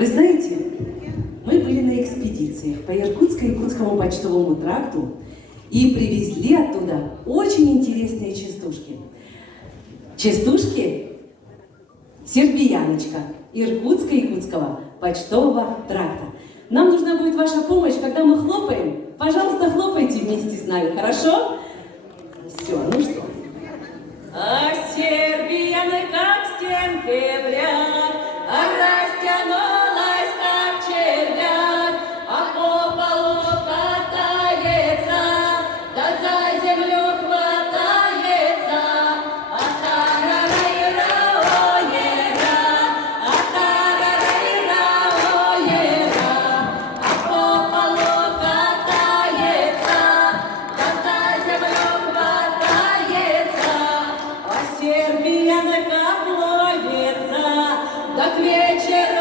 Вы знаете, мы были на экспедициях по Иркутско-Якутскому почтовому тракту и привезли оттуда очень интересные частушки. Частушки «Сербияночка» Иркутско-Якутского почтового тракта. Нам нужна будет ваша помощь, когда мы хлопаем. Пожалуйста, хлопайте вместе с нами, хорошо? Все, ну что? А сербияны, как стенки брят, а растянулась, как червяк, а по полу катается, да за землю хватается. А тарарайра, ой-ера, а тарарайра, ой-ера, а по полу катается, да за землю хватается. А сербиянка плавится, да к вечеру